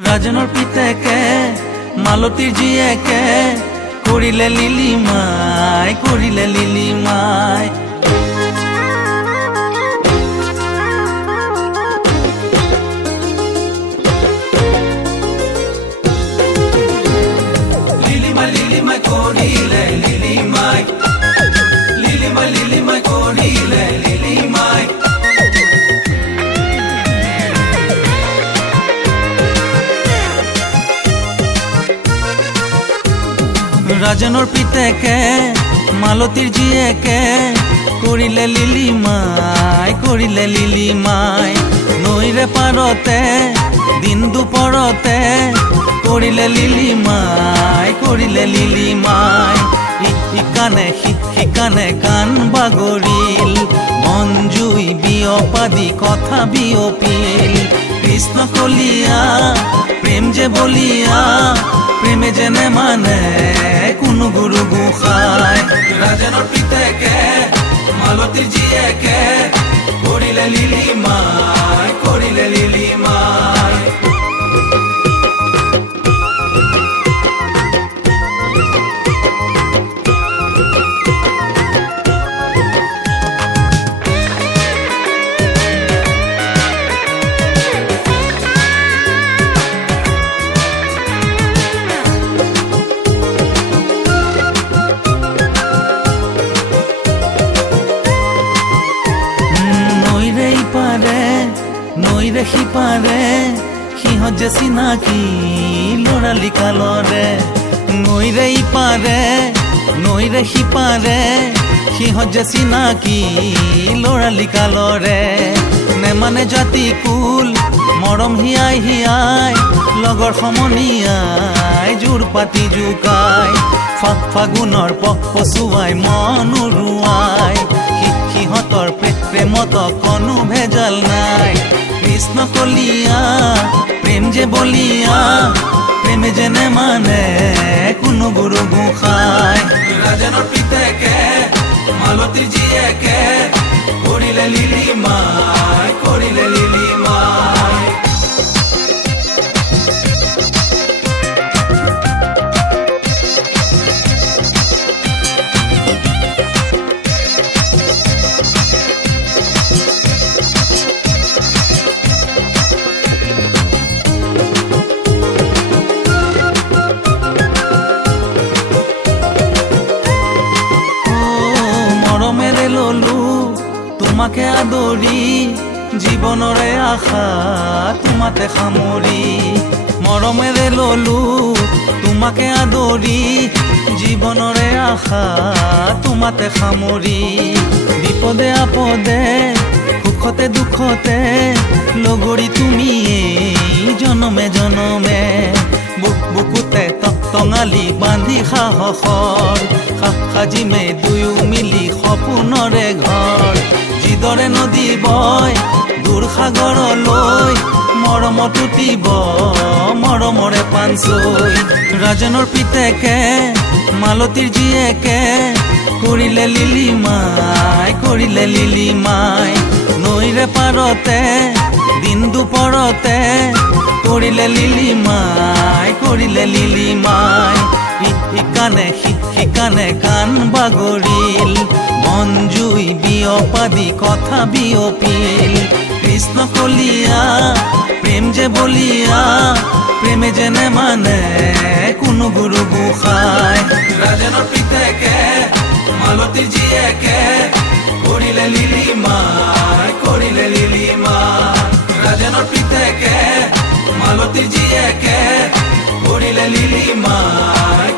ৰাজনৰ পিতেকে মালতীৰ জীয়েকে কৰিলে লিলি মাই লিলি মাই কৰিলে লিলি মাই কৰিলে লিলি মাই ৰাজনৰ পিতেকে মালতীৰ জীয়েকে কৰিলে লিলি মাই নৈৰে পাৰতে দিন দুপৰতে কৰিলে লিলি মাই ইকানে কাণ বাগৰিল মঞ্জুই বিয়পাদি কথা বিয়পিল কৃষ্ণ কলিয়া প্ৰেম যে বলিয়া প্ৰেমে যেনে মানে কোনো গুৰু গোসাঁই ৰাজনৰ পিতেকে মালতীৰ জীয়েকে কৰিলে লিলি মাই নৈৰে সিপাৰে সিহঁত যে চিনাকি লৰালি কালৰে নৈৰে সিপাৰে সিহঁত যে চিনাকি লৰালি কালৰে নেমানে জাতি কুল মৰম হিয়াই লগৰ সমনীয়াই জোৰ পাতি জোকাই ফাগুনৰ পচুৱাই মন উৰুৱাই সিহঁতৰ প্ৰেমত কোনো ভেজাল নাই কৃষ্ণ কলিয়া প্ৰেম যে বলিয়া প্ৰেমে যেনে মানে কোনো গুৰু গোসাঁই ৰাজনৰ পিতেকে মালতীৰ জীয়েকে কৰিলে লিলি মাই মৰমেৰে ললো তোমাকে আদৰি জীৱনৰে আশা তোমাতে সামৰি মৰমেৰে ললো তোমাকে আদৰি জীৱনৰে আশা তোমাতে সামৰি বিপদে আপদে সুখতে দুখতে লগৰী তুমিয়ে জনমে জনমে বুকুতে টঙালি বান্ধি সাহসৰ সাজিমে দুয়ো মিলি সপোনৰে ঘৰ যিদৰে নদী বয় দূৰ সাগৰলৈ মৰমত উঠিব মৰমৰে পানচৈ ৰাজনৰ পিতেকে মালতীৰ জীয়েকে কৰিলে লিলি মাই নৈৰে পাৰতে দিন দুপৰতে কৰিলে লিলি মাই ইকানে কাণ বাগৰিল মঞ্জুই বিয়পাদি কথা বিয়পিল কৃষ্ণ কলিয়া প্ৰেম যে বলিয়া প্ৰেমে যেনে মানে কোনো গুৰু গোসাঁই ৰাজনৰ পিতেকে মালতীৰ জীয়েকে কৰিলে লিলি মাই ৰাজনৰ পিতেকে মালতীৰ জীয়েকে কৰিলে লিলি মাই